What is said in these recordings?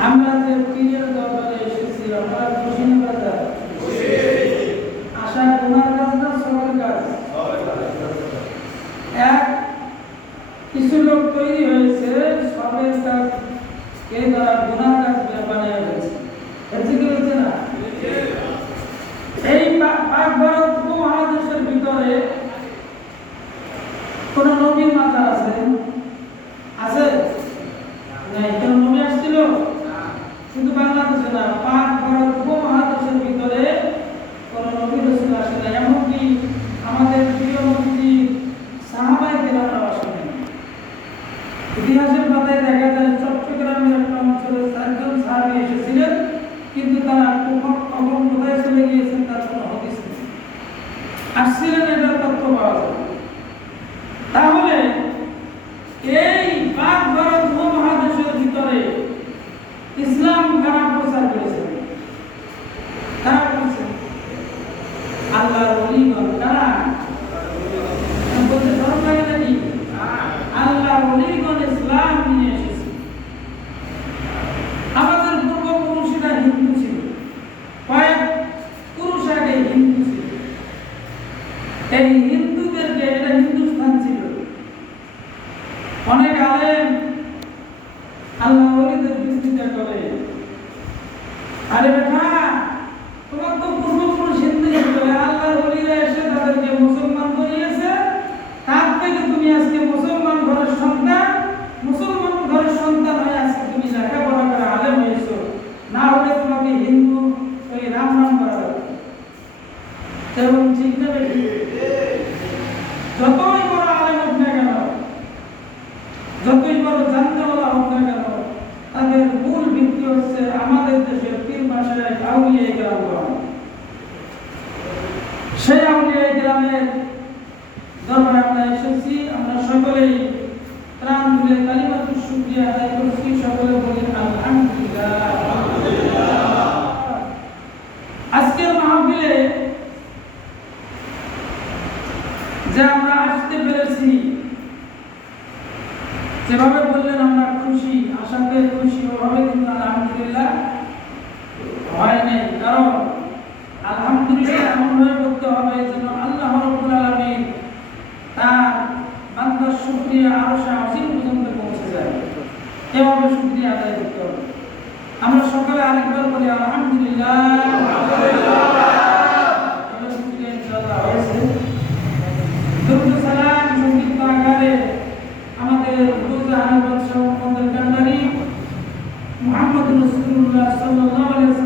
আমরা যে উকিলের দরবারে কাজ না কাজ? এক, কিছু লোক তৈরি হয়েছে সবের কাজ কে তারা গুণার কাজ ব্যাপারে আমরা খুশি আশাতে খুশি হবে কিন্তু আলহামদুলিল্লাহ হয় নাই। কারণ আলহামদুলিল্লাহ এমনভাবে করতে হবে যেন আল্লাহ রব্বুল আলমীর তার বান্দার শুক্রিয়া আরও সে অসীম পর্যন্ত পৌঁছে যায়। এভাবে শুক্রিয়া আদায় করতে হবে। আমরা সকালে আরেকবার বলি, আলহামদুলিল্লাহ। আহমদ শাহ মোহাম্মদ কান্দারি মোহাম্মদ রসুল্লাহ সাল্লাহ আলিয়া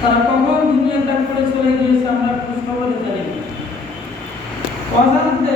তারা কখন করে চলে গিয়েছে আমরা খোঁজ খবরে জানি অজান্তে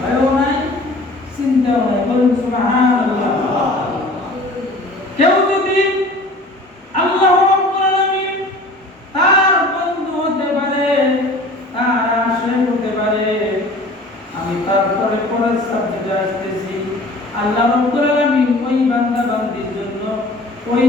ভয়ও আল্লাহ রাব্বুল আলামিন বন্ধু হতে পারে তার আশেক হতে পারে আমি তারপরে পরের সাবজেক্টে আসতেছি আল্লাহ রাব্বুল ওই বান্দা বান্দির জন্য ওই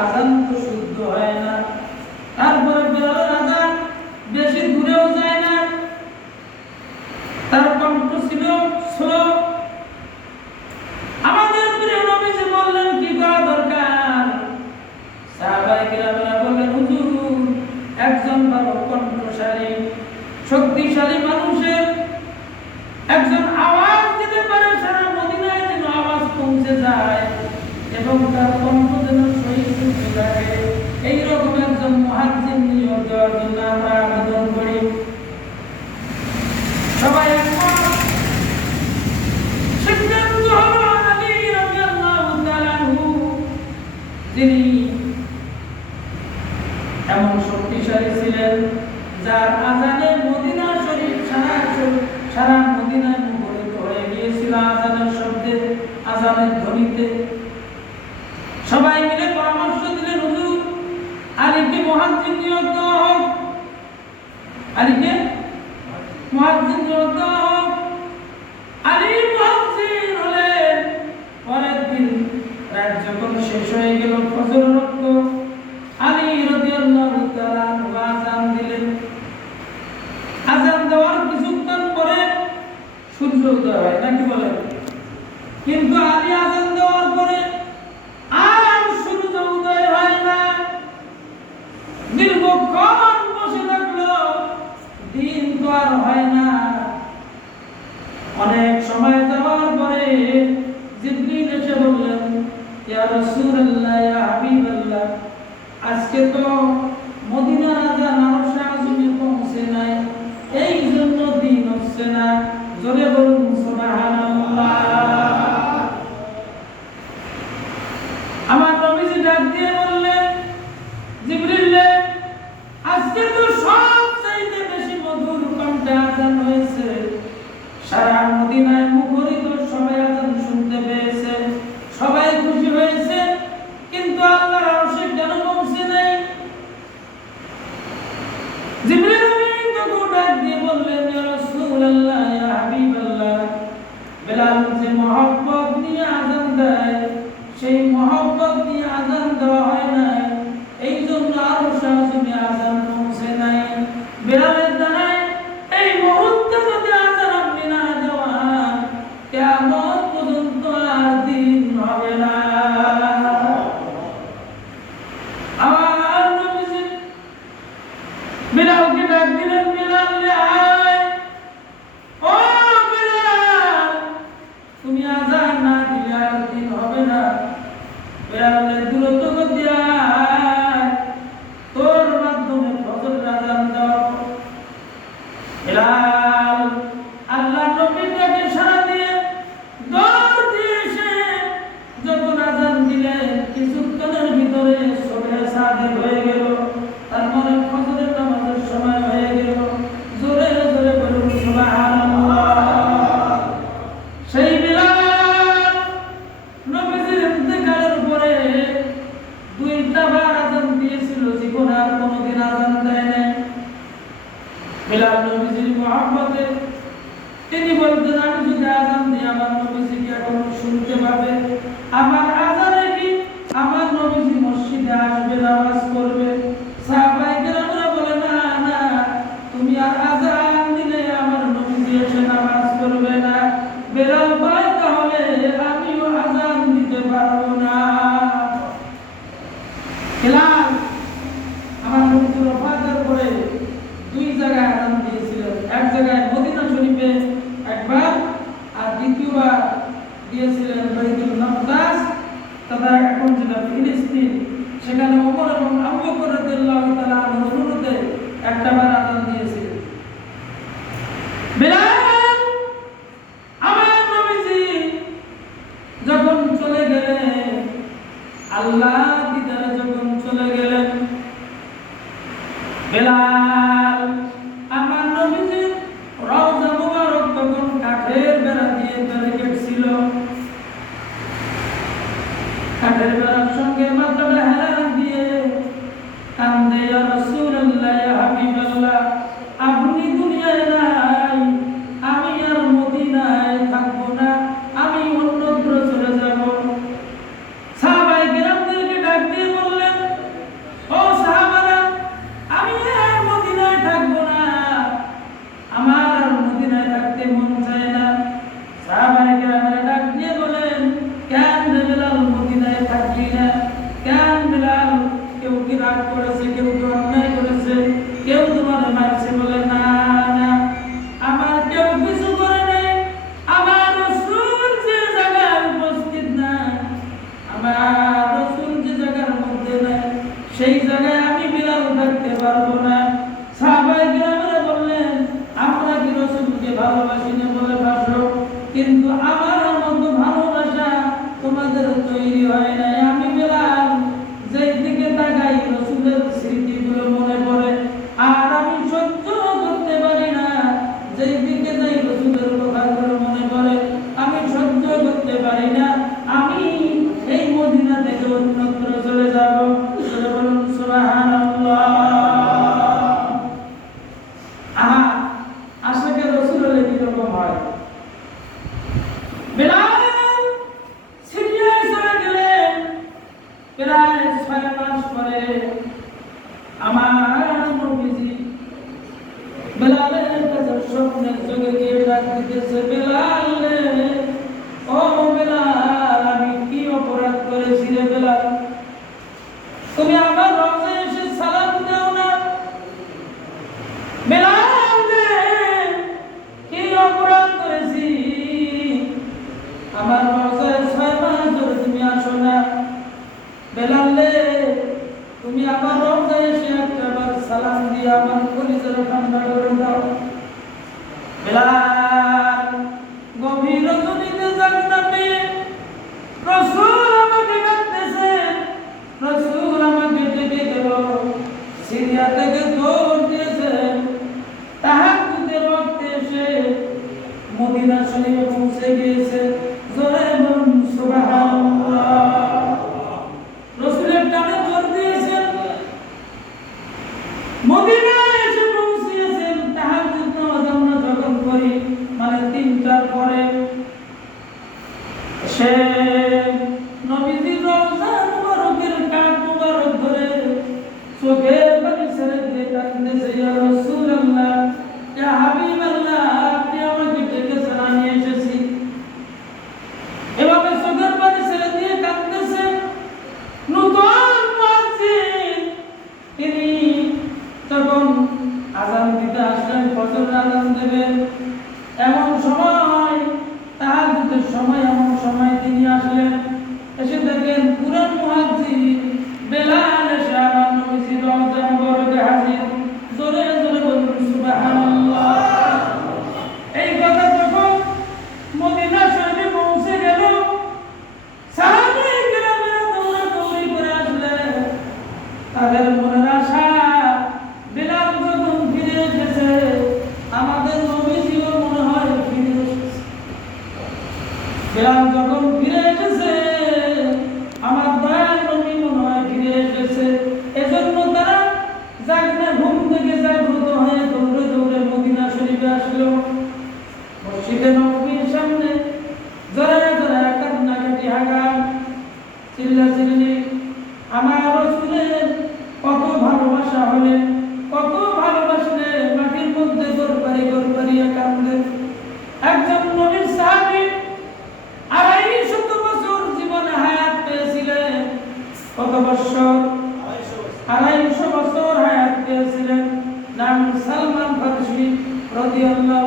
আজান তো শুদ্ধ হয় না। তারপরে আজান বেশি দূরেও যায় না। তার কণ্ঠ ছিল আমাদের প্রিয় বললেন, কি করা দরকার? সাহাবাই কিরামেরা বললেন, হুজুর, একজন ভালো কণ্ঠশালী, শক্তিশালী আমরা আবেদন করি। সবাই তিনি এমন শক্তিশালী ছিলেন, যার আজানে মদিনা শরীফ সারা সারা মদিনায় মুখরিত হয়ে গিয়েছিল আজানের শব্দে, আজানের আর যখন শেষ হয়ে গেল ফজর রক্ত। আলী রাদিয়াল্লাহু তাআলা আযান দিলেন। আযান দেওয়ার কিছুক্ষণ পরে সূর্য উদয় হয়। অনেক সময় যাওয়ার পরে জিবরিল এসে বললেন ইয়া রাসূলুল্লাহ ইয়া হাবিবাল্লাহ আজকে তো মদিনা জগৎ নিয়ে আজান দেওয়া হয় নাই এই জন্য আরো শাহ আজান Melania রাদিয়াল্লাহু তাআলা